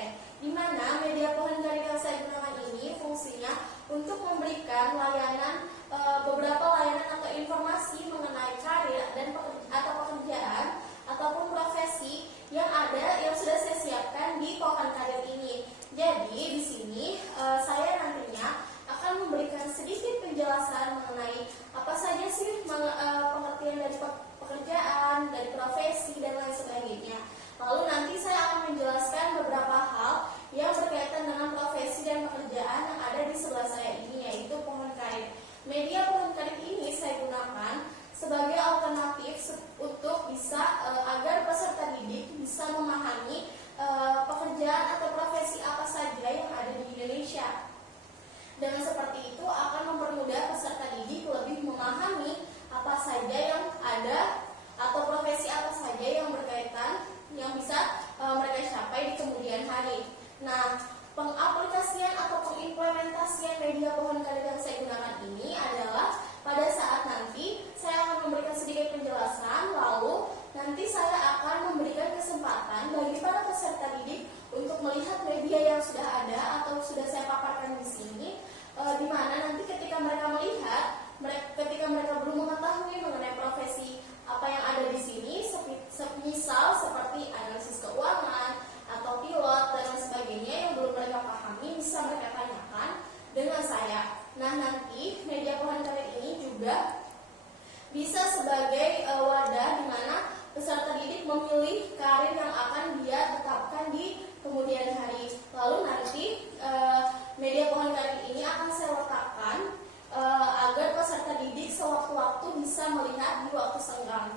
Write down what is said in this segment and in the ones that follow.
Karir, di mana media pohon karir yang saya gunakan ini fungsinya untuk memberikan layanan beberapa layanan atau informasi mengenai karir dan atau pekerjaan ataupun profesi yang sudah saya siapkan di pohon karir ini. Jadi di sini saya nantinya akan memberikan sedikit penjelasan mengenai apa saja sih pengertian dari pekerjaan, dari profesi dan lain sebagainya. Lalu nanti saya akan menjelaskan beberapa hal yang berkaitan dengan profesi dan pekerjaan yang ada di sebelah saya ini, yaitu pohon karir. Media pohon karir ini saya gunakan sebagai alternatif untuk agar peserta didik bisa memahami pekerjaan atau profesi apa saja yang ada di Indonesia. Dengan seperti itu akan mempermudah peserta didik lebih memahami apa saja yang ada atau profesi apa saja yang berkaitan yang bisa mereka capai di kemudian hari. Nah, pengaplikasian atau pengimplementasian media pohon karir yang saya gunakan ini adalah pada saat nanti saya akan memberikan sedikit penjelasan, lalu nanti saya akan memberikan kesempatan bagi para peserta didik untuk melihat media yang sudah ada atau sudah saya paparkan di sini, di mana nanti ketika mereka melihat, ketika mereka belum mengetahui mengenai profesi apa yang ada di sini, misal seperti analisis keuangan atau pilot dan lain sebagainya yang belum mereka pahami, bisa mereka tanyakan dengan saya. Nah, nanti media pohon karir ini juga bisa sebagai wadah di mana peserta didik memilih karir yang akan dia tetapkan di kemudian hari. Lalu nanti media pohon karir ini akan saya letakkan agar peserta didik sewaktu-waktu bisa melihat di waktu senggang.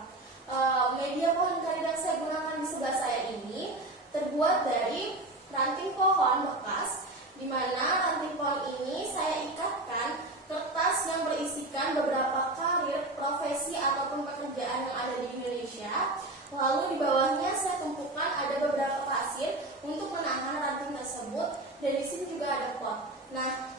Media pohon karir yang saya gunakan di sebelah saya ini terbuat dari ranting pohon bekas, di mana ranting pohon ini saya ikatkan kertas yang berisikan beberapa karir, profesi ataupun pekerjaan yang ada di Indonesia. Lalu di bawahnya saya tumpukan ada beberapa pasir untuk menahan ranting tersebut, dan di sini juga ada pot. Nah,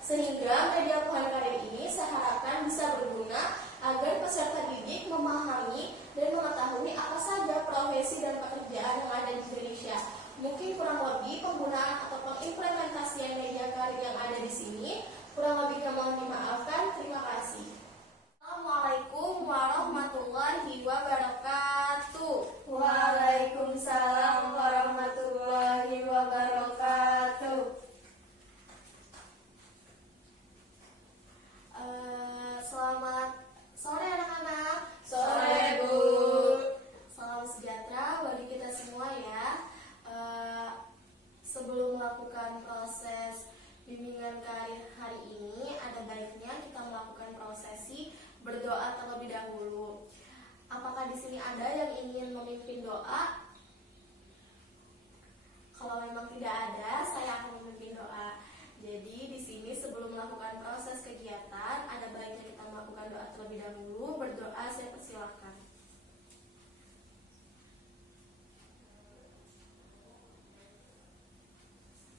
sehingga media pohon karir ini saya harapkan bisa berguna agar peserta didik memahami dan mengetahui apa saja profesi dan pekerjaan yang ada di Indonesia. Mungkin kurang lebih penggunaan atau pengimplementasian media karir yang ada di sini kurang lebihnya mohon dimaafkan. Terima kasih. Assalamualaikum warahmatullahi wabarakatuh. Waalaikumsalam warahmatullahi wabarakatuh. Selamat sore anak-anak. Sore, Bu. Salam sejahtera bagi kita semua ya. Sebelum melakukan proses bimbingan karir hari ini, ada baiknya kita melakukan prosesi berdoa terlebih dahulu. Apakah di sini ada yang ingin memimpin doa? Kalau memang tidak ada, saya akan memimpin doa. Jadi di sini sebelum melakukan proses kegiatan, ada baiknya kita melakukan doa terlebih dahulu. Berdoa, saya persilahkan.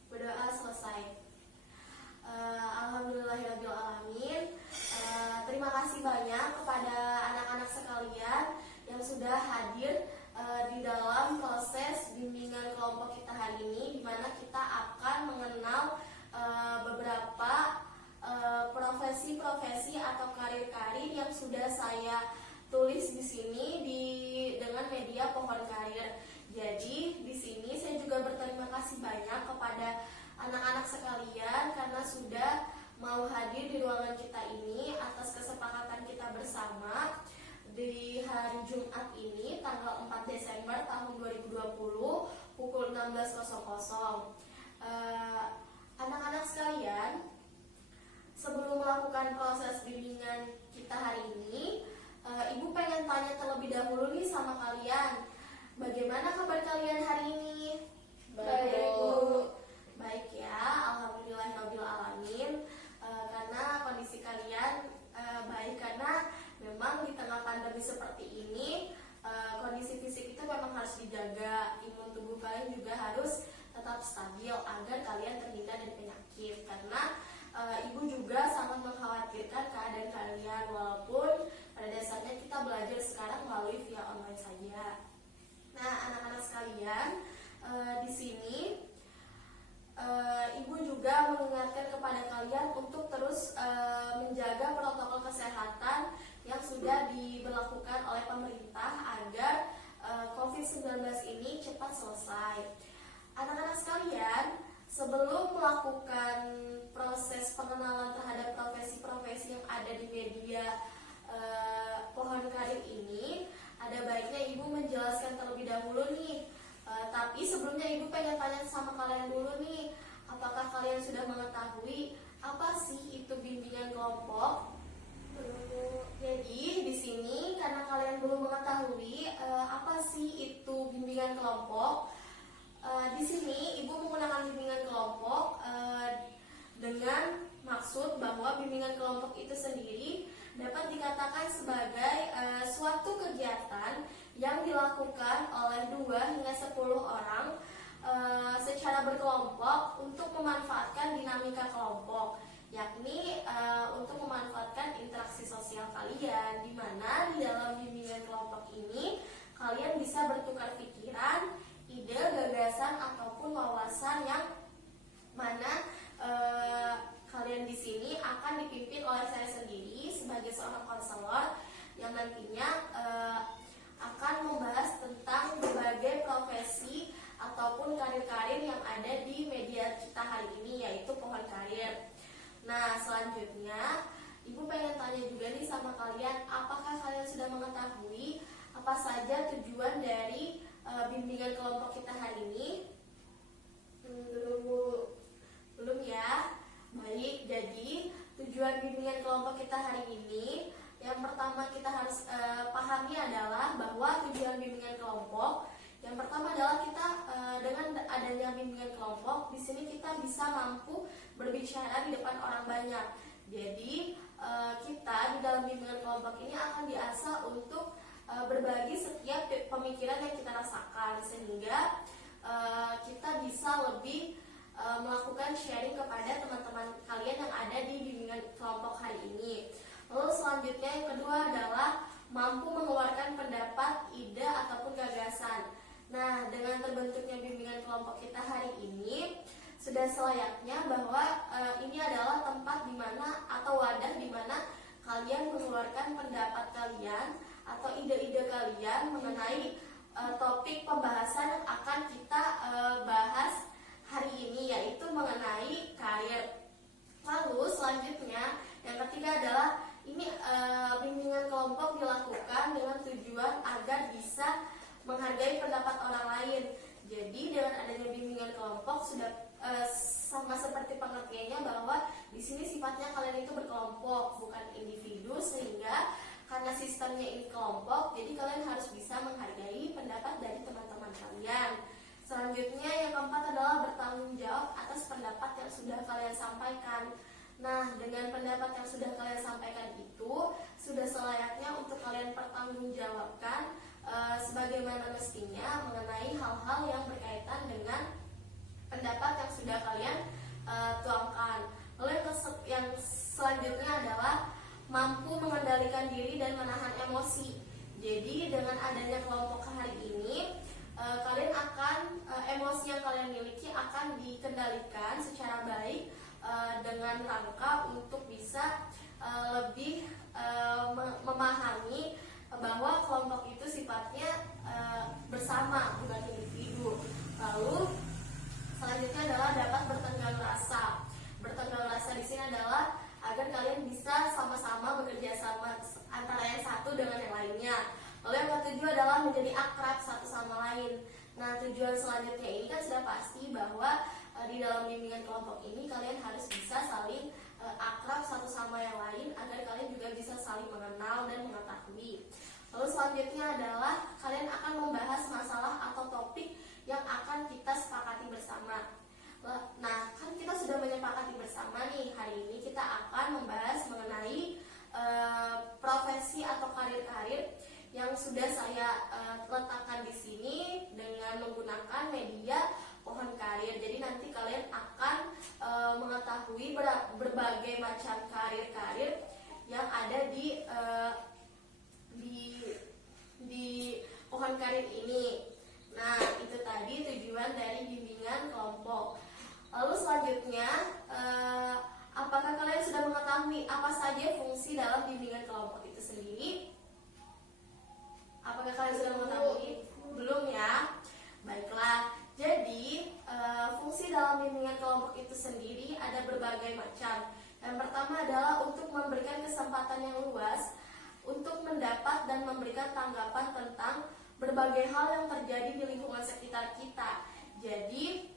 Berdoa selesai. Alhamdulillahirrahmanirrahim. Terima kasih banyak kepada anak-anak sekalian yang sudah hadir di dalam proses bimbingan kelompok kita hari ini, di mana kita akan mengenal beberapa profesi-profesi atau karir-karir yang sudah saya tulis di sini dengan media pohon karir. Jadi di sini saya juga berterima kasih banyak kepada anak-anak sekalian karena sudah mau hadir di ruangan kita ini atas kesepakatan kita bersama di hari Jumat ini tanggal 4 Desember tahun 2020 pukul 16.00. Anak-anak sekalian, sebelum melakukan proses bimbingan kita hari ini, Ibu pengen tanya terlebih dahulu nih sama kalian. Bagaimana kabar kalian hari ini? Baik, Bu. Baik ya, alhamdulillahirrahmanirrahim. Karena kondisi kalian baik, karena memang di tengah pandemi seperti ini kondisi fisik itu memang harus dijaga. Imun tubuh kalian juga harus tetap stabil agar kalian terhindar dari penyakit. Karena Ibu juga sangat mengkhawatirkan keadaan kalian, walaupun pada dasarnya kita belajar sekarang melalui via online saja. Nah, anak-anak sekalian, di sini Ibu juga mengingatkan kepada kalian untuk terus menjaga protokol kesehatan yang sudah diberlakukan oleh pemerintah agar COVID-19 ini cepat selesai. Anak-anak sekalian, sebelum melakukan proses pengenalan terhadap profesi-profesi yang ada di media Pohon Karir ini, ada baiknya Ibu menjelaskan terlebih dahulu nih. Tapi sebelumnya Ibu pengen tanya sama kalian dulu nih, apakah kalian sudah mengetahui apa sih itu bimbingan kelompok? Jadi di sini karena kalian belum mengetahui apa sih itu bimbingan kelompok, di sini Ibu menggunakan bimbingan kelompok dengan maksud bahwa bimbingan kelompok itu sendiri dapat dikatakan sebagai suatu kegiatan yang dilakukan oleh 2 hingga 10 orang secara berkelompok untuk memanfaatkan dinamika kelompok, yakni untuk memanfaatkan interaksi sosial kalian, di mana di dalam bimbingan kelompok ini kalian bisa bertukar pikiran, ide, gagasan ataupun wawasan yang mana kalian di sini akan dipimpin oleh saya sendiri sebagai seorang konselor yang nantinya akan membahas tentang berbagai profesi ataupun karir-karir yang ada di media kita hari ini, yaitu Pohon Karir. Nah, selanjutnya Ibu pengen tanya juga nih sama kalian, apakah kalian sudah mengetahui apa saja tujuan dari bimbingan kelompok kita hari ini? Belum ya? Baik, jadi tujuan bimbingan kelompok kita hari ini, yang pertama kita harus pahami adalah bahwa tujuan bimbingan kelompok yang pertama adalah kita dengan adanya bimbingan kelompok, di sini kita bisa mampu berbicara di depan orang banyak. Jadi kita di dalam bimbingan kelompok ini akan diasah untuk berbagi setiap pemikiran yang kita rasakan, sehingga kita bisa lebih melakukan sharing kepada teman-teman kalian yang ada di bimbingan kelompok hari ini. Lalu selanjutnya yang kedua adalah mampu mengeluarkan pendapat, ide ataupun gagasan. Nah, dengan terbentuknya bimbingan kelompok kita hari ini, sudah selayaknya bahwa ini adalah tempat di mana atau wadah di mana kalian mengeluarkan pendapat kalian atau ide-ide kalian mengenai topik pembahasan yang akan kita bahas hari ini, yaitu mengenai karir. Lalu selanjutnya yang ketiga adalah ini bimbingan kelompok dilakukan dengan tujuan agar bisa menghargai pendapat orang lain. Jadi dengan adanya bimbingan kelompok sudah sama seperti pengertiannya bahwa di sini sifatnya kalian itu berkelompok bukan individu, sehingga karena sistemnya ini kelompok, jadi kalian harus bisa menghargai pendapat dari teman-teman kalian. Selanjutnya yang keempat adalah bertanggung jawab atas pendapat yang sudah kalian sampaikan. Nah, dengan pendapat yang sudah kalian sampaikan itu sudah selayaknya untuk kalian pertanggungjawabkan sebagaimana mestinya mengenai hal-hal yang berkaitan dengan pendapat yang sudah kalian tuangkan. Lalu yang selanjutnya adalah mampu mengendalikan diri dan menahan emosi. Jadi dengan adanya kelompok hari ini, kalian akan emosi yang kalian miliki akan dikendalikan secara baik dengan rangka untuk bisa lebih memahami bahwa kelompok itu sifatnya bersama bukan individu. Lalu selanjutnya adalah dapat bertenggang rasa. Bertenggang rasa di sini adalah agar kalian bisa sama-sama bekerja sama antara yang satu dengan yang lainnya. Lalu yang ketujuh adalah menjadi akrab satu sama lain. Nah, tujuan selanjutnya ini kan sudah pasti bahwa di dalam bimbingan kelompok ini kalian harus bisa saling akrab satu sama yang lain agar kalian juga bisa saling mengenal dan mengetahui. Lalu selanjutnya adalah kalian akan membahas masalah atau topik yang akan kita sepakati bersama. Nah, kan kita sudah menyepakati bersama nih, hari ini kita akan membahas mengenai profesi atau karir-karir yang sudah saya letakkan di sini dengan menggunakan media Pohon Karir. Jadi nanti kalian akan mengetahui berbagai macam karir-karir yang ada di Pohon Karir ini. Nah, itu tadi tujuan dari bimbingan bimbingan kelompok. Lalu selanjutnya, apakah kalian sudah mengetahui apa saja fungsi dalam bimbingan kelompok itu sendiri? Apakah kalian sudah mengetahui? Belum ya? Baiklah, jadi fungsi dalam bimbingan kelompok itu sendiri ada berbagai macam. Yang pertama adalah untuk memberikan kesempatan yang luas untuk mendapat dan memberikan tanggapan tentang berbagai hal yang terjadi di lingkungan sekitar kita. Jadi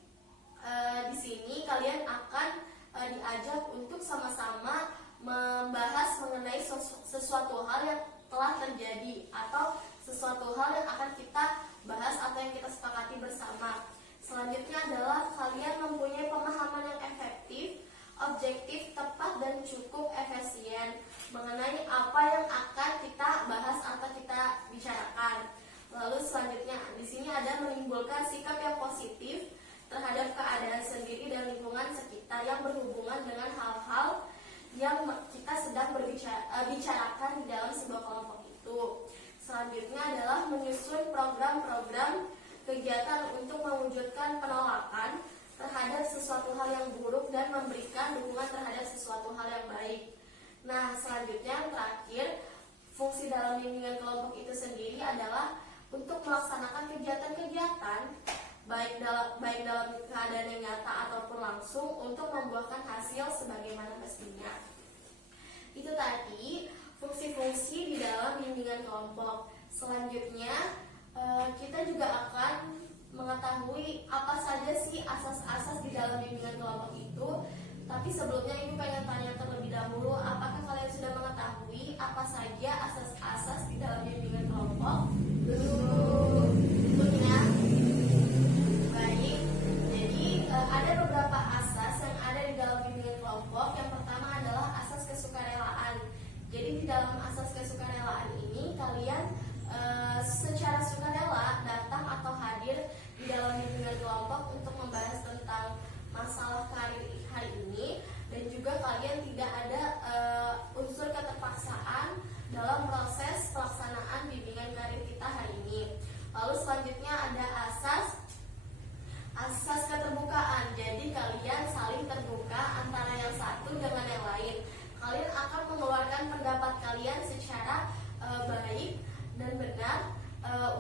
di sini kalian akan diajak untuk sama-sama membahas mengenai sesuatu hal yang telah terjadi atau sesuatu hal yang akan kita bahas atau yang kita sepakati bersama. Selanjutnya adalah kalian mempunyai pemahaman yang efektif, objektif, tepat, dan cukup efisien mengenai apa yang akan kita bahas atau kita bicarakan. Lalu selanjutnya di sini ada menimbulkan sikap yang positif terhadap keadaan sendiri dan lingkungan sekitar yang berhubungan dengan hal-hal yang kita sedang bicarakan di dalam sebuah kelompok itu. Selanjutnya adalah menyusun program-program kegiatan untuk mewujudkan penolakan terhadap sesuatu hal yang buruk dan memberikan dukungan terhadap sesuatu hal yang baik. Nah, selanjutnya yang terakhir, fungsi dalam bimbingan kelompok itu sendiri adalah untuk melaksanakan kegiatan-kegiatan baik dalam keadaan yang nyata ataupun langsung untuk membuahkan hasil sebagaimana mestinya. Itu tadi fungsi-fungsi di dalam bimbingan kelompok. Selanjutnya kita juga akan mengetahui apa saja sih asas-asas di dalam bimbingan kelompok itu. Tapi sebelumnya Ibu pengen tanya terlebih dahulu, apakah kalian sudah mengetahui apa saja asas-asas di dalam bimbingan kelompok? Belum ya? Baik, jadi ada beberapa asas yang ada di dalam bimbingan kelompok. Yang pertama adalah asas kesukarelaan. Jadi di dalam asas kesukarelaan ini kalian secara sukarela datang atau hadir di dalam bimbingan kelompok untuk membahas tentang masalah karir hari ini, dan juga kalian tidak ada unsur keterpaksaan dalam proses pelaksanaan bimbingan karir kita hari ini. Lalu selanjutnya ada asas keterbukaan. Jadi kalian saling terbuka antara yang satu dengan yang lain. Kalian akan mengeluarkan pendapat kalian secara baik dan benar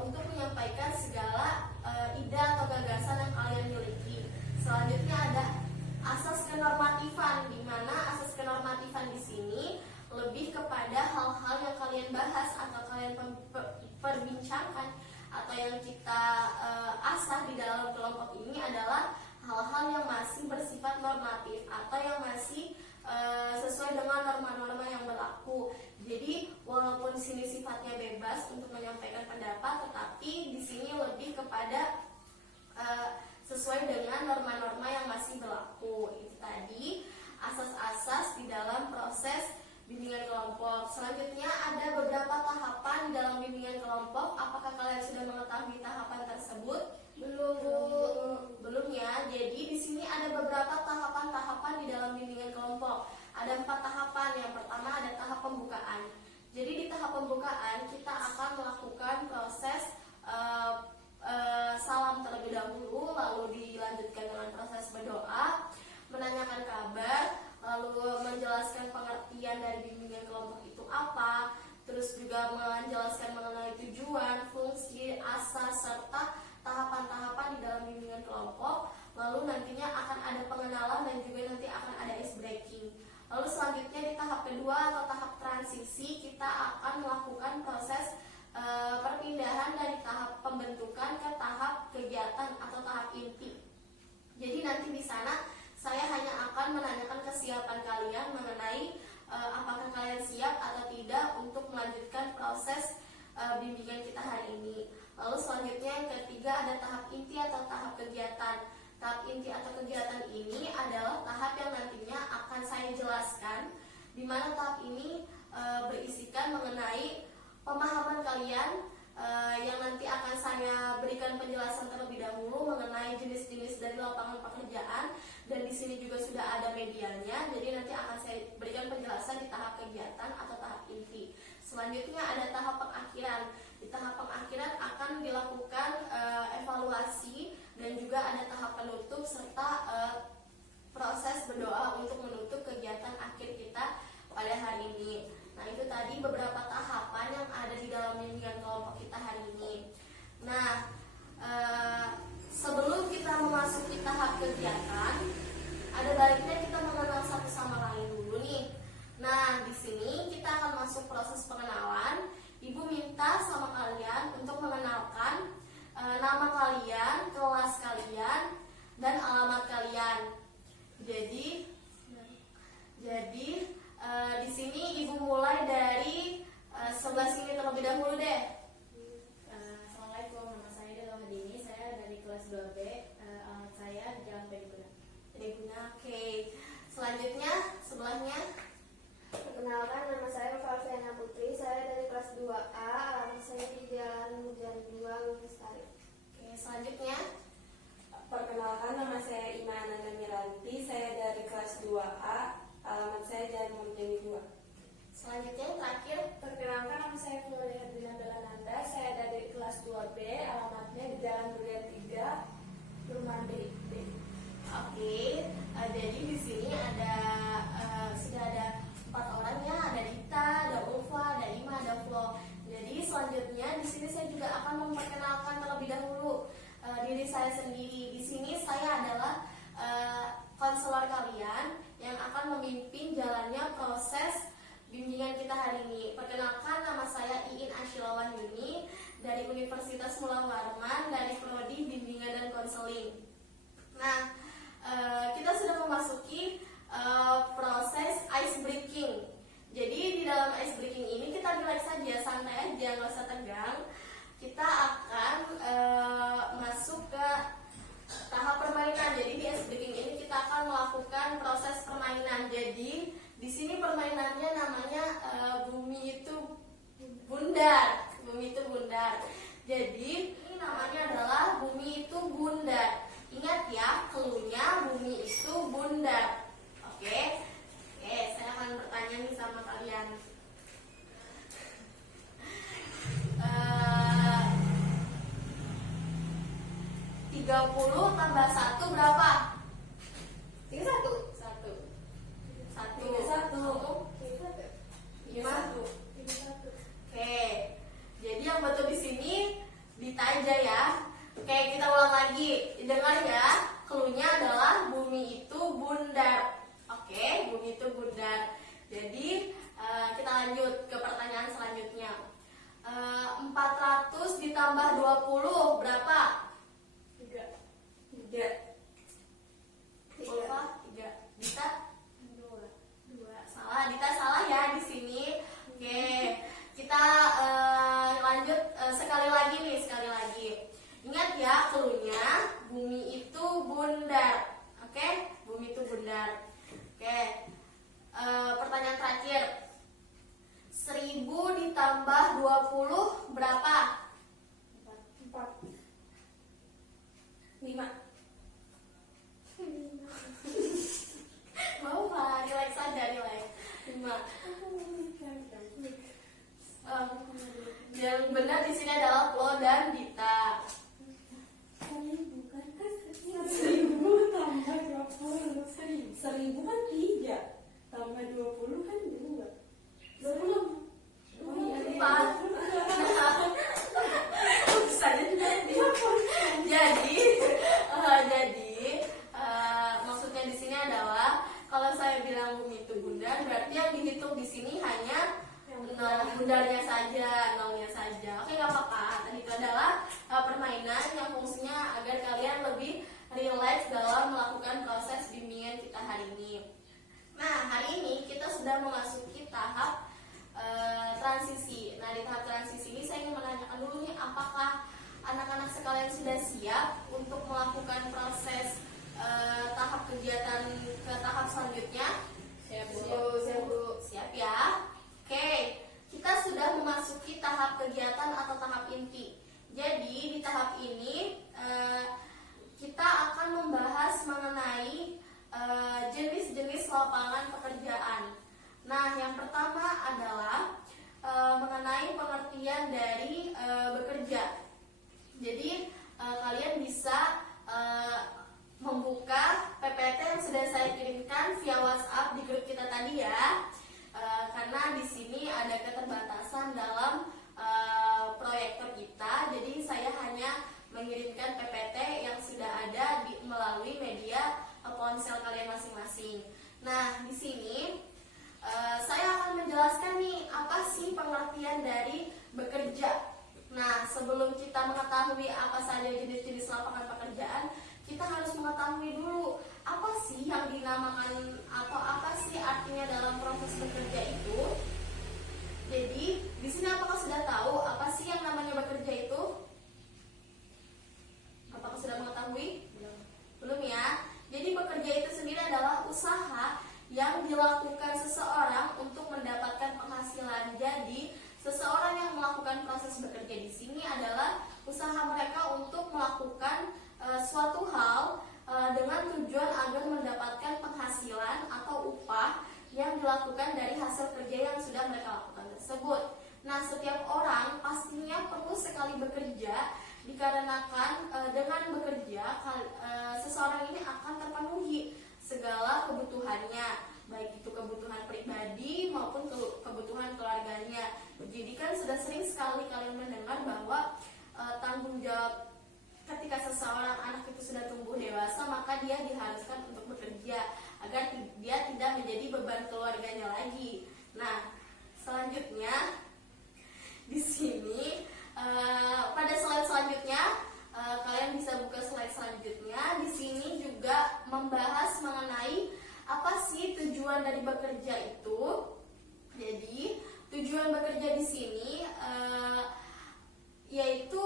untuk menyampaikan segala ide atau gagasan yang kalian miliki. Selanjutnya ada asas kenormatifan, di mana asas kenormatifan di sini lebih kepada hal-hal yang kalian bahas atau kalian perbincangkan atau yang kita asah di dalam kelompok ini adalah hal-hal yang masih bersifat normatif atau yang masih sesuai dengan norma-norma yang berlaku. Jadi walaupun sini sifatnya bebas untuk menyampaikan pendapat, tetapi di sini lebih kepada sesuai dengan norma-norma yang masih berlaku. Itu tadi asas-asas di dalam proses bimbingan kelompok. Selanjutnya ada beberapa tahapan dalam bimbingan kelompok. Apakah kalian sudah mengetahui tahapan tersebut? Belum ya. Jadi di sini ada beberapa tahapan-tahapan di dalam bimbingan kelompok. Ada 4 tahapan. Yang pertama ada tahap pembukaan. Jadi di tahap pembukaan kita akan melakukan proses salam terlebih dahulu, lalu dilanjutkan dengan proses berdoa, menanyakan kabar, lalu menjelaskan pengertian dari bimbingan kelompok itu apa, terus juga menjelaskan mengenai tujuan, fungsi, asas, serta tahapan-tahapan di dalam bimbingan kelompok. Lalu nantinya akan ada pengenalan dan juga nanti akan ada ice breaking. Lalu selanjutnya di tahap kedua atau tahap transisi kita akan melakukan proses perpindahan dari tahap pembentukan ke tahap kegiatan atau tahap inti. Jadi nanti di sana saya hanya akan menanyakan kesiapan kalian mengenai apakah kalian siap atau tidak untuk melanjutkan proses bimbingan kita hari ini. Lalu selanjutnya yang ketiga ada tahap inti atau tahap kegiatan. Tahap inti atau kegiatan ini adalah tahap yang nantinya akan saya jelaskan, di mana tahap ini berisikan mengenai pemahaman kalian yang nanti akan saya berikan penjelasan terlebih dahulu mengenai jenis-jenis dari lapangan pekerjaan, dan di sini juga sudah ada medianya. Jadi nanti akan saya berikan penjelasan di tahap kegiatan atau tahap inti. Selanjutnya ada tahap pengakhiran. Di tahap pengakhiran akan dilakukan evaluasi dan juga ada tahap penutup serta proses berdoa untuk menutup kegiatan akhir kita pada hari ini. Nah, itu tadi beberapa tahapan yang ada di dalam bimbingan kelompok kita hari ini. Nah, sebelum kita memasuki tahap kegiatan, ada baiknya kita mengenal satu sama lain dulu nih. Nah, di sini kita akan masuk proses pengenalan. Ibu minta sama kalian untuk mengenalkan nama kalian, kelas kalian, dan alamat kalian. Jadi di sini ibu mulai dari sebelah sini terlebih dahulu deh. Assalamualaikum, nama saya Dela Hadini, saya dari kelas 2B, alamat saya di Jalan Pedikuna. Oke. Selanjutnya sebelahnya. Perkenalkan, nama saya Valviana Putri, saya dari kelas 2A, alamat saya di Jalan Mujan 2, Lestari. Oke, selanjutnya. Perkenalkan, nama saya Ima Ananda Miranti, saya dari kelas 2A, alamat saya Jalan Murjani 2. Selanjutnya yang terakhir. Perkenalkan, nama saya Fulya Hadrina Belananda, saya dari kelas 2B, alamatnya di Jalan Durian 3, Rumah D. Oke, jadi di sini sudah ada 4 orang ya, ada Dita, ada Ulfa, ada Ima, ada Flo. Jadi selanjutnya di sini saya juga akan memperkenalkan terlebih dahulu diri saya sendiri. Di sini saya adalah konselor kalian yang akan memimpin jalannya proses bimbingan kita hari ini. Perkenalkan, nama saya Iin Ashilawan Yuni dari Universitas Mula Warman dari Prodi Bimbingan dan Konseling. Nah, kita sudah memasuki proses ice breaking. Jadi di dalam ice breaking ini kita relax saja, santai aja, nggak usah tegang. Kita akan masuk ke tahap permainan. Jadi di ice breaking ini kita akan melakukan proses permainan. Jadi di sini permainannya namanya bumi itu bundar. Bumi itu bundar. Jadi ini namanya adalah bumi itu bundar. Ingat ya, cluenya bumi itu bundar. Oke, saya akan bertanya nih sama kalian. 30 tambah 1 berapa? 31. 1. Oke, jadi yang betul di sini Dita aja ya. Oke, kita ulang lagi. Dengar ya, cluenya adalah bumi itu bundar. Oke, bumi itu bundar. Jadi kita lanjut ke pertanyaan selanjutnya. 400 ditambah 20 berapa? 3. Ulfa 3. Dita 2. Salah, Dita salah ya di sini. Oke, kita lanjut sekali lagi. Ingat ya, cluenya bumi itu bundar. Oke, bumi itu bundar. Oke, pertanyaan terakhir. 1000 ditambah 20 berapa? 5. Mau Pak, relax saja, relax. 5. Yang benar di sini adalah Flo dan Dita. 1000 kan 1000 kan 3 tambah 20 kan 2. 20. Oh iya, 4. Jadi maksudnya di sini adalah kalau saya bilang bumi itu bundar, berarti yang dihitung di sini hanya bundarnya saja, nolnya saja. Oke, nggak apa-apa. Tadi itu adalah permainan yang fungsinya agar kalian lebih rileks dalam melakukan proses bimbingan kita hari ini. Nah, hari ini kita sudah memasuki tahap transisi. Nah, di tahap transisi ini saya ingin menanyakan dulu nih, apakah anak-anak sekalian sudah siap untuk melakukan proses tahap kegiatan ke tahap selanjutnya? Siap, Bu. Siap ya? Oke, kita sudah memasuki tahap kegiatan atau tahap inti. Jadi di tahap ini kita akan membahas mengenai jenis-jenis lapangan pekerjaan. Nah, yang pertama adalah mengenai pengertian dari bekerja. Jadi kalian bisa membuka PPT yang sudah saya kirimkan via WhatsApp di grup kita tadi ya. Karena di sini ada keterbatasan dalam proyektor kita, jadi saya hanya mengirimkan PPT yang sudah ada melalui media ponsel kalian masing-masing. Nah, di sini saya akan menjelaskan nih apa sih pengertian dari bekerja. Nah, sebelum kita mengetahui apa saja jenis-jenis lapangan pekerjaan, kita harus mengetahui dulu apa sih yang dinamakan atau apa sih artinya dalam proses bekerja itu. Jadi, di sini apakah sudah tahu apa sih yang namanya bekerja itu? Apakah sudah mengetahui? Belum ya? Jadi bekerja itu sendiri adalah usaha yang dilakukan seseorang untuk mendapatkan penghasilan. Jadi, seseorang yang melakukan proses bekerja di sini adalah usaha mereka untuk melakukan suatu hal dengan tujuan agar mendapatkan penghasilan atau upah yang dilakukan dari hasil kerja yang sudah mereka lakukan tersebut. Nah, setiap orang pastinya perlu sekali bekerja dikarenakan dengan bekerja seseorang ini akan terpenuhi segala kebutuhannya, baik itu kebutuhan pribadi maupun kebutuhan keluarganya. Jadi kan sudah sering sekali kalian mendengar bahwa tanggung jawab ketika seseorang anak itu sudah tumbuh dewasa, maka dia diharuskan untuk bekerja agar dia tidak menjadi beban keluarganya lagi. Nah, selanjutnya di sini pada slide selanjutnya kalian bisa buka slide selanjutnya. Di sini juga membahas mengenai apa sih tujuan dari bekerja itu. Jadi tujuan bekerja di sini yaitu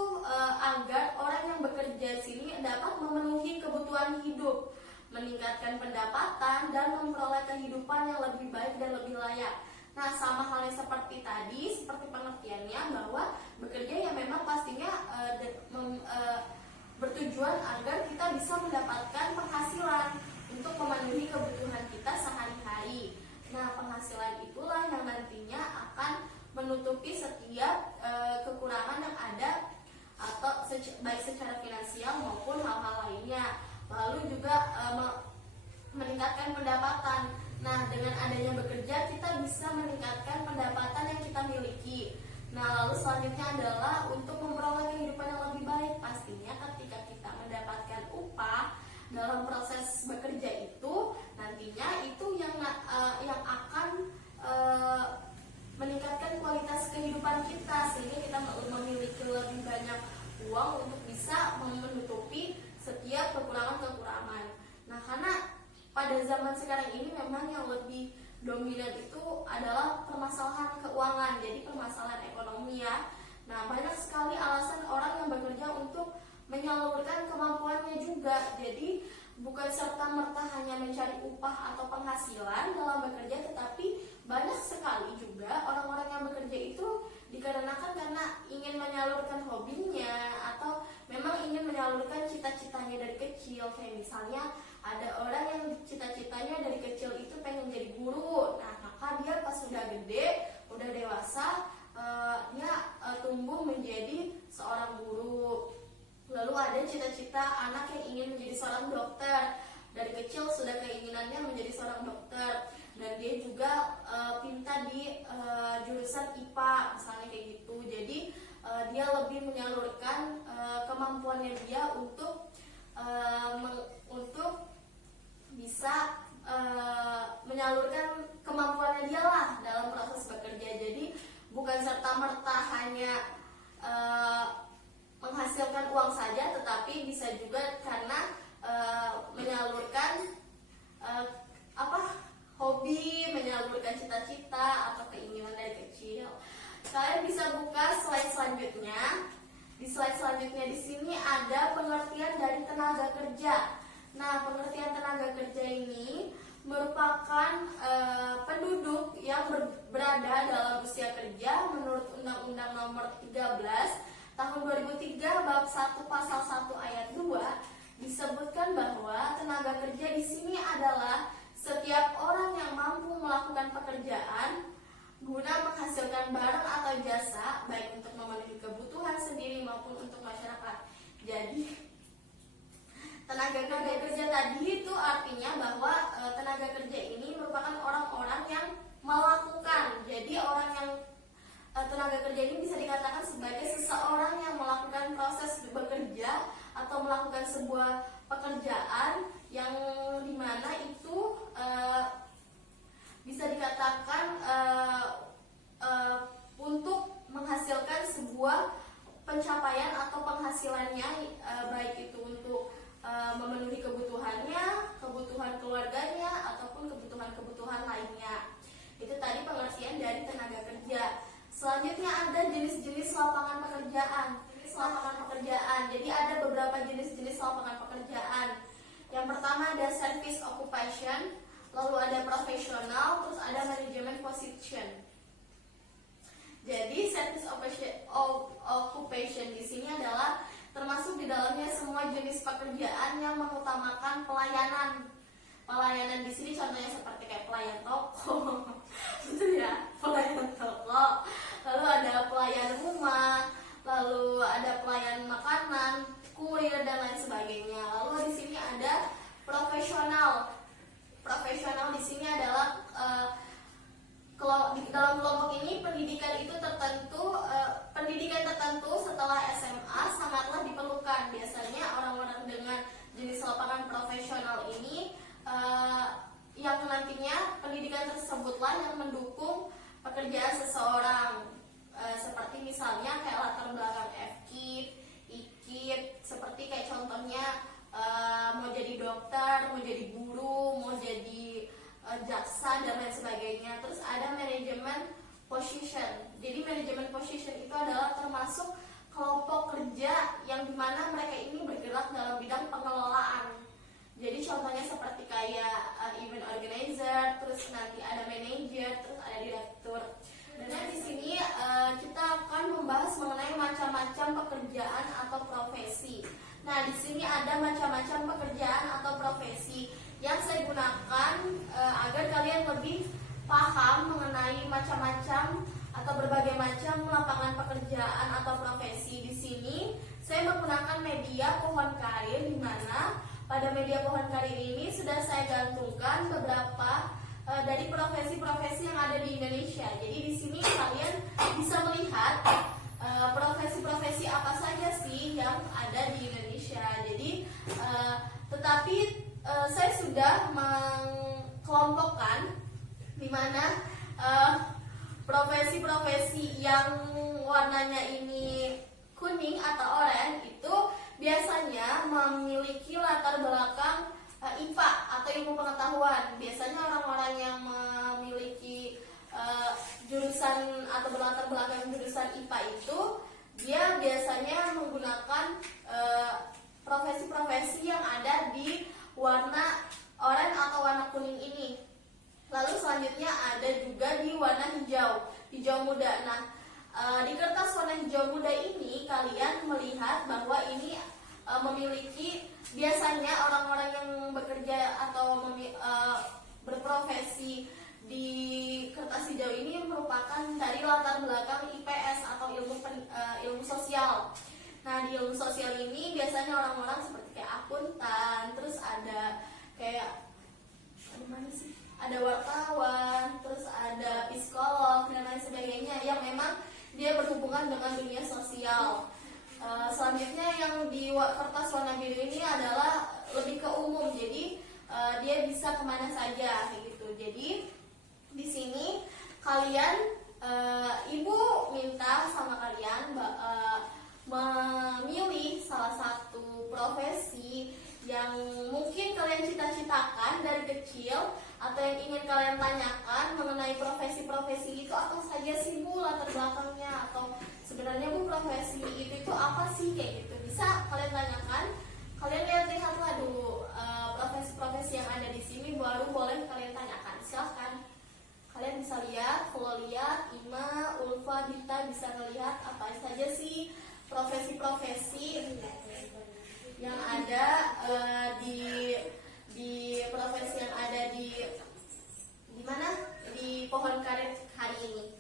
agar orang yang bekerja di sini dapat memenuhi kebutuhan hidup, meningkatkan pendapatan dan memperoleh kehidupan yang lebih baik dan lebih layak. Nah, sama halnya seperti tadi, seperti pengertiannya bahwa bekerja ya memang pastinya bertujuan agar kita bisa mendapatkan penghasilan untuk memenuhi kebutuhan kita sehari-hari. Nah, penghasilan itulah yang nantinya akan menutupi setiap kekurangan yang ada atau baik secara finansial maupun hal-hal lainnya. Lalu juga meningkatkan pendapatan. Nah, dengan adanya bekerja kita bisa meningkatkan pendapatan yang kita miliki. Nah, lalu selanjutnya adalah untuk memperoleh kehidupan yang lebih baik. Pastinya ketika kita mendapatkan upah dalam proses bekerja itu, nantinya itu yang akan meningkatkan kualitas kehidupan kita, sehingga kita memiliki lebih banyak uang untuk bisa menutupi setiap kekurangan-kekurangan. Nah, karena pada zaman sekarang ini memang yang lebih dominan itu adalah permasalahan keuangan, jadi permasalahan ekonomi ya. Nah, banyak sekali alasan orang yang bekerja untuk menyalurkan kemampuannya juga. Jadi bukan serta-merta hanya mencari upah atau penghasilan dalam bekerja, tetapi banyak sekali juga orang-orang yang bekerja itu dikarenakan karena ingin menyalurkan hobinya atau memang ingin menyalurkan cita-citanya dari kecil. Kayak misalnya ada orang yang cita-citanya dari kecil itu pengen jadi guru. Nah, maka dia pas sudah gede, udah dewasa, dia tumbuh menjadi seorang guru. Lalu ada cita-cita anak yang ingin menjadi seorang dokter. Dari kecil sudah keinginannya menjadi seorang dokter. Dan dia juga pinta di jurusan IPA, misalnya kayak gitu. Jadi dia lebih menyalurkan kemampuannya dia untuk bisa menyalurkan kemampuannya dia lah dalam proses bekerja. Jadi bukan serta-merta hanya menghasilkan uang saja, tetapi bisa juga karena menyalurkan hobi, menyalurkan cita-cita atau keinginan dari kecil. Kalian bisa buka slide selanjutnya. Di slide selanjutnya di sini ada pengertian dari tenaga kerja. Nah, pengertian tenaga kerja ini merupakan penduduk yang berada dalam usia kerja menurut Undang-Undang Nomor 13 Tahun 2003 Bab 1 Pasal 1 Ayat 2 disebutkan bahwa tenaga kerja di sini adalah setiap orang yang mampu melakukan pekerjaan guna menghasilkan barang atau jasa, baik untuk memenuhi kebutuhan sendiri maupun untuk masyarakat. Jadi Tenaga kerja tadi itu artinya bahwa tenaga kerja ini merupakan orang-orang yang melakukan. Jadi orang yang tenaga kerja ini bisa dikatakan sebagai seseorang yang melakukan proses bekerja atau melakukan sebuah pekerjaan yang dimana itu bisa dikatakan untuk menghasilkan sebuah pencapaian atau penghasilannya, baik itu untuk memenuhi kebutuhannya, kebutuhan keluarganya, ataupun kebutuhan-kebutuhan lainnya. Itu tadi pengertian dari tenaga kerja. Selanjutnya ada jenis-jenis lapangan pekerjaan. Jadi ada beberapa jenis-jenis lapangan pekerjaan. Yang pertama ada service occupation, lalu ada profesional, terus ada management position. Jadi service occupation di sini adalah termasuk di dalamnya semua jenis pekerjaan yang mengutamakan pelayanan. Pelayanan di sini contohnya seperti kayak pelayan toko, betul ya, pelayan toko. Lalu ada pelayan rumah, lalu ada pelayan makanan, kurir dan lain sebagainya. Lalu di sini ada profesional. Profesional di sini adalah dalam kelompok ini pendidikan tertentu setelah SMA sangatlah diperlukan. Biasanya orang-orang dengan jenis lapangan profesional ini yang nantinya pendidikan tersebutlah yang mendukung pekerjaan seseorang, seperti misalnya kayak latar belakang FKIP, IKIP, seperti kayak contohnya mau jadi dokter, mau jadi guru, mau jadi jaksa dan lain sebagainya. Terus ada manajemen position. Jadi manajemen position itu adalah termasuk kelompok kerja yang dimana mereka ini bergerak dalam bidang pengelolaan. Jadi contohnya seperti kayak event organizer, terus nanti ada manajer, terus ada direktur. Dan di sini kita akan membahas mengenai macam-macam pekerjaan atau profesi. Nah, di sini ada macam-macam pekerjaan atau profesi yang saya gunakan agar kalian lebih paham mengenai macam-macam atau berbagai macam lapangan pekerjaan atau profesi. Di sini saya menggunakan media Pohon Karir, di mana pada media Pohon Karir ini sudah saya gantungkan beberapa dari profesi-profesi yang ada di Indonesia. Jadi di sini kalian bisa melihat profesi-profesi apa saja sih yang ada di Indonesia. Jadi saya sudah mengkelompokkan di mana profesi-profesi yang warnanya ini kuning atau oranye itu biasanya memiliki latar belakang IPA atau ilmu pengetahuan. Biasanya orang-orang yang memiliki jurusan atau berlatar belakang jurusan IPA itu dia biasanya menggunakan profesi-profesi yang ada di warna oranye atau warna kuning ini. Lalu selanjutnya ada juga di warna hijau muda. Nah, di kertas warna hijau muda ini kalian melihat bahwa ini memiliki biasanya orang-orang yang bekerja atau berprofesi di kertas hijau ini merupakan dari latar belakang IPS atau ilmu sosial. Nah, di ilmu sosial ini biasanya orang-orang seperti kayak akuntan, terus ada kayak ada wartawan, terus ada psikolog dan lain sebagainya yang memang dia berhubungan dengan dunia sosial. Selanjutnya yang di kertas warna biru ini adalah lebih ke umum, jadi dia bisa kemana saja gitu. Jadi di sini kalian ibu minta sama kalian memilih salah satu profesi yang mungkin kalian cita-citakan dari kecil atau yang ingin kalian tanyakan mengenai profesi-profesi itu apa saja sih Bu latar belakangnya, atau sebenarnya Bu profesi itu apa sih kayak gitu. Bisa kalian tanyakan, kalian lihat-lihatlah dulu profesi-profesi yang ada di sini baru boleh kalian tanyakan. Silahkan kalian bisa lihat, kalau lihat Ima, Ulfa, Dita bisa melihat apa saja sih profesi-profesi yang ada di profesi yang ada di mana di Pohon Karir hari ini.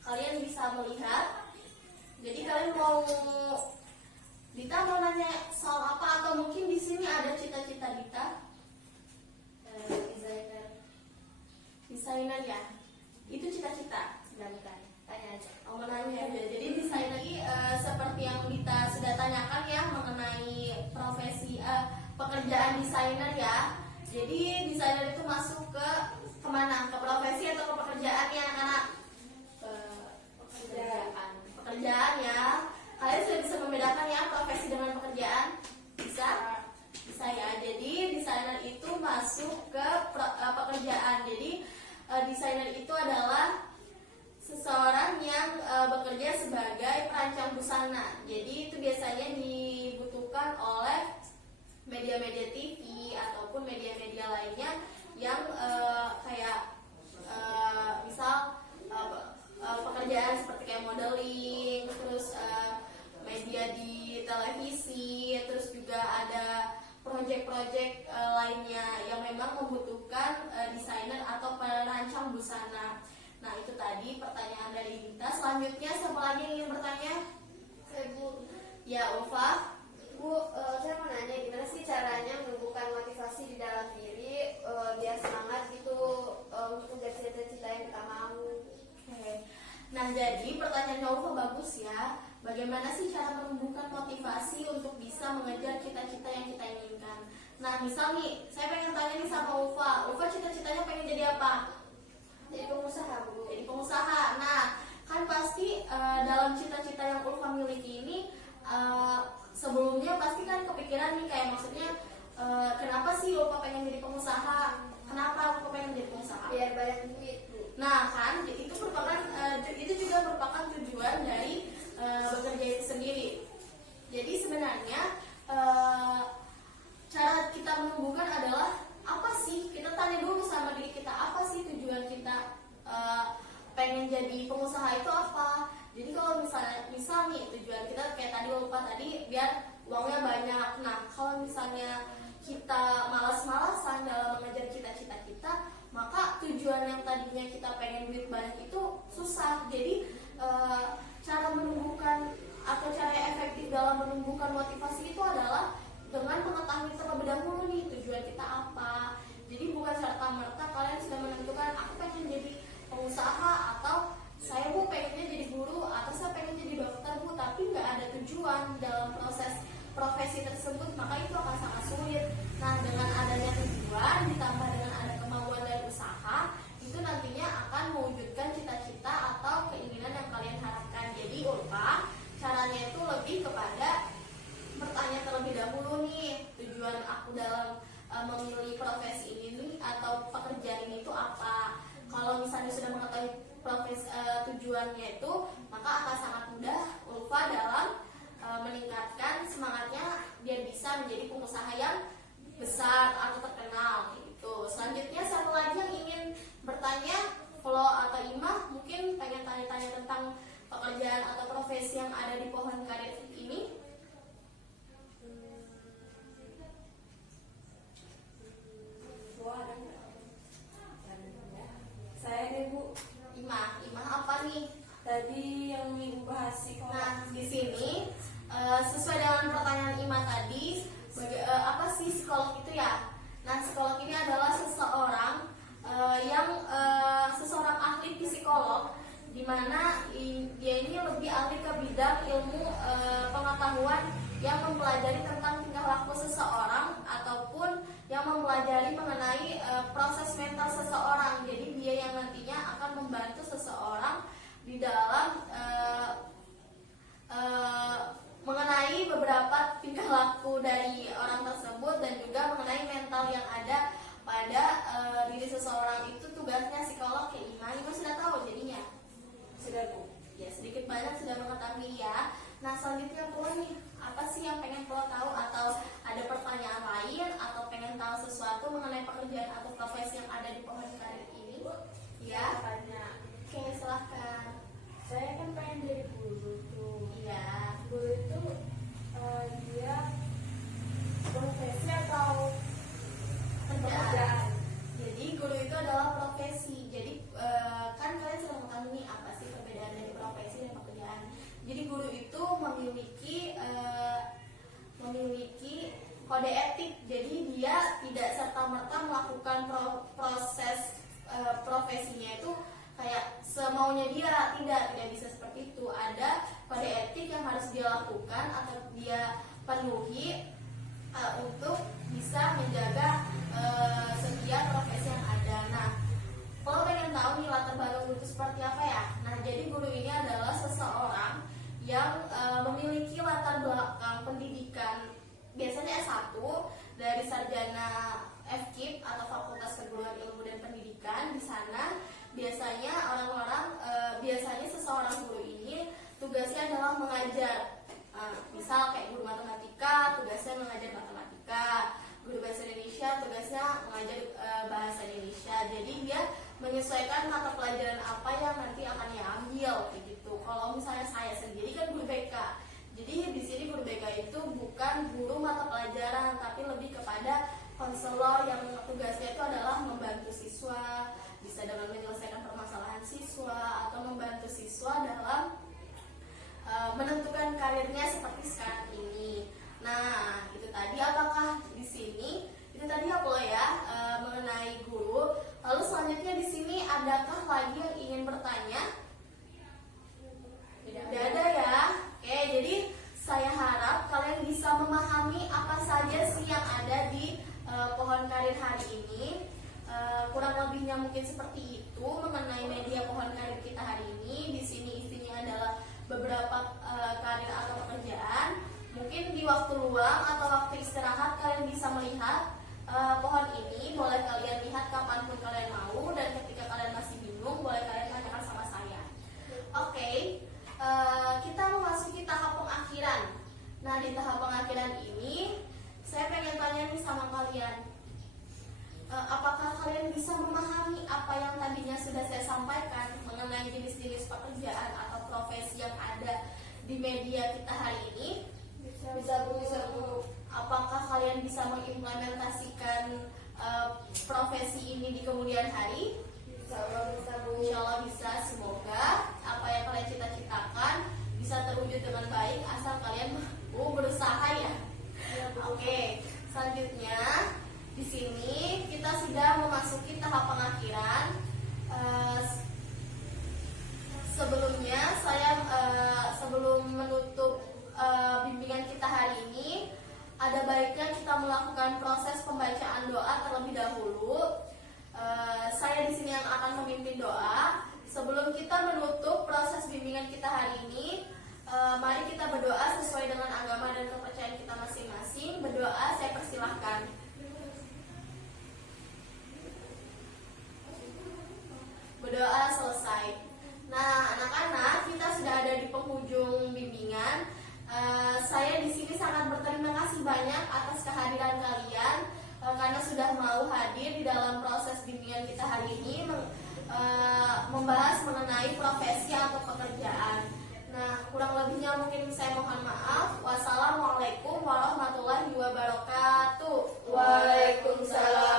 Kalian bisa melihat. Jadi kalian Dita mau nanya soal apa, atau mungkin di sini ada designer ya? Itu cita-cita. Enggak, bukan. Tanya aja. Oh, menanya aja. Jadi desainer ini seperti yang Dita sudah tanyakan ya mengenai profesi pekerjaan desainer ya. Jadi desainer itu masuk ke kemana? Ke profesi atau ke pekerjaan ya anak-anak? Ke pekerjaan. Pekerjaan ya. Kalian sudah bisa membedakan ya profesi dengan pekerjaan? Bisa? Bisa ya. Jadi desainer itu masuk ke pekerjaan. Jadi desainer itu adalah seseorang yang bekerja sebagai perancang busana. Jadi itu biasanya dibutuhkan oleh media-media TV ataupun media-media lainnya yang kayak misal pekerjaan seperti kayak modeling, terus media di televisi, terus juga ada proyek-proyek lainnya yang memang membutuhkan desainer atau perancang busana. Nah, itu tadi pertanyaan dari Dita. Selanjutnya siapa lagi yang ingin bertanya? Bu, Ya, Ulfa. saya mau nanya gimana sih caranya menumbuhkan motivasi di dalam diri biar semangat gitu untuk mengejar cita-cita yang kita mau. Oke. Nah, jadi pertanyaannya Ulfa bagus ya. Bagaimana sih cara menumbuhkan motivasi untuk bisa mengejar cita-cita yang kita inginkan? Nah, misal nih, saya pengen tanya nih sama Ulfa. Ulfa cita-citanya pengen jadi apa? Jadi pengusaha, Bu. Jadi pengusaha. Nah, kan pasti dalam cita-cita yang Ulfa miliki ini sebelumnya pasti kan kepikiran nih kayak maksudnya kenapa sih Ulfa pengen jadi pengusaha? Kenapa Ulfa pengen jadi pengusaha? Biar banyak duit, Bu. Nah, kan itu merupakan itu juga merupakan tujuan dari bekerja itu sendiri. Jadi sebenarnya cara kita menumbuhkan adalah apa sih? Kita tanya dulu sama diri kita, apa sih tujuan kita pengen jadi pengusaha itu apa? Jadi kalau misal nih tujuan kita kayak tadi lupa tadi biar uangnya banyak. Nah, kalau misalnya kita malas-malasan dalam mengejar cita-cita kita, maka tujuan yang tadinya kita pengen duit banyak itu susah. Jadi cara menumbuhkan atau cara yang efektif dalam menumbuhkan motivasi itu adalah dengan mengetahui terlebih dahulu nih tujuan kita apa. Jadi bukan serta-merta kalian sudah menentukan aku pengen jadi pengusaha atau saya Bu pengennya jadi guru atau saya pengen jadi dokter Bu, tapi nggak ada tujuan dalam proses profesi tersebut, maka itu akan sangat sulit. Nah, dengan adanya tujuan ditambah dengan ada kemauan dan usaha, itu nantinya akan mewujudkan cita-cita atau keinginan yang kalian harapkan. Jadi Ulfa, caranya itu lebih kepada bertanya terlebih dahulu nih, tujuan aku dalam memilih profesi ini nih, atau pekerjaan ini itu apa. Kalau misalnya sudah mengetahui tujuannya itu, maka akan sangat mudah Ulfa dalam meningkatkan semangatnya biar bisa menjadi pengusaha yang besar atau terkenal gitu. Selanjutnya siapa lagi yang ingin bertanya? Flo atau Imah mungkin pengen tanya-tanya tentang pekerjaan atau profesi yang ada di pohon karir ini? Saya deh Bu. Imah apa nih? Tadi yang Ibu bahas psikolog. Nah, di sini sesuai dengan pertanyaan Ima tadi, apa sih psikolog itu ya? Nah, psikolog ini adalah seseorang seseorang ahli psikolog, di mana dia ini lebih ahli ke bidang ilmu pengetahuan yang mempelajari tentang tingkah laku seseorang ataupun yang mempelajari mengenai proses mental seseorang. Jadi dia yang nantinya akan membantu seseorang di dalam mengenai beberapa tingkah laku dari orang tersebut dan juga mengenai mental yang ada pada diri seseorang. Itu tugasnya psikolog ya Ima. Ima sudah tahu jadinya? Sudah Bu. Ya, sedikit banyak sudah mengetahui ya. Nah, selanjutnya Pulo nih, apa sih yang pengen Pulo tahu atau ada pertanyaan lain atau pengen tahu sesuatu mengenai pekerjaan atau profesi yang ada di pohon karir ini? Ya, Tanya, oke, silahkan. saya kan pengen jadi guru tuh. Iya. Guru itu dia profesi atau pekerjaan? Jadi guru itu adalah profesi. Jadi kan kalian sudah mengetahui nih apa sih perbedaan dari profesi dan pekerjaan. Jadi guru itu memiliki kode etik. Jadi dia tidak serta merta melakukan proses profesinya menjaga setiap profesi yang ada. Nah, kalau pengen tahu nih latar belakang guru itu seperti apa ya? Nah, jadi guru ini adalah seseorang yang memiliki latar belakang pendidikan biasanya S1 dari sarjana FKIP atau Fakultas Keguruan Ilmu dan Pendidikan. Di sana biasanya biasanya seseorang guru ini tugasnya adalah mengajar. Misal kayak guru matematika, tugasnya mengajar matematika. Guru bahasa Indonesia tugasnya mengajar bahasa Indonesia. Jadi dia menyesuaikan mata pelajaran apa yang nanti akan dia ambil kayak gitu. Kalau misalnya saya sendiri kan guru BK. Jadi di sini guru BK itu bukan guru mata pelajaran, tapi lebih kepada konselor yang tugasnya itu adalah membantu siswa, bisa dengan menyelesaikan permasalahan siswa atau membantu siswa dalam menentukan karirnya seperti sekarang ini. Nah, itu tadi apakah di sini itu tadi apa ya mengenai guru. Lalu selanjutnya di sini adakah lagi yang ingin bertanya? Tidak ada ya. Oke, jadi saya harap kalian bisa memahami apa saja sih yang ada di pohon karir hari ini. Kurang lebihnya mungkin seperti itu mengenai media pohon karir kita hari ini. Di sini isinya adalah beberapa karir atau pekerjaan. Mungkin di waktu luang atau waktu istirahat kalian bisa melihat pohon ini. Boleh kalian lihat kapanpun kalian mau, dan ketika kalian masih bingung boleh kalian tanyakan sama saya. Oke, kita memasuki tahap pengakhiran. Nah, di tahap pengakhiran ini saya pengen tanya nih sama kalian, apakah kalian bisa memahami apa yang tadinya sudah saya sampaikan mengenai jenis-jenis pekerjaan atau profesi yang ada di media kita hari ini? Bisa Bu. Apakah kalian bisa mengimplementasikan profesi ini di kemudian hari? Insya Allah bisa Bu. Insya Allah bisa. Semoga apa yang kalian cita-citakan bisa terwujud dengan baik asal kalian berusaha ya. Oke, selanjutnya di sini kita sudah memasuki tahap pengakhiran. Sebelumnya saya sebelum menutup bimbingan kita hari ini, ada baiknya kita melakukan proses pembacaan doa terlebih dahulu. Saya di sini yang akan memimpin doa. Sebelum kita menutup proses bimbingan kita hari ini, mari kita berdoa sesuai dengan agama dan kepercayaan kita masing-masing. Berdoa, saya persilahkan. Berdoa selesai. Nah, anak-anak, kita sudah ada di penghujung bimbingan. Saya di sini sangat berterima kasih banyak atas kehadiran kalian karena sudah mau hadir di dalam proses bimbingan kita hari ini membahas mengenai profesi atau pekerjaan. Nah, kurang lebihnya mungkin saya mohon maaf. Wassalamualaikum warahmatullahi wabarakatuh. Waalaikumsalam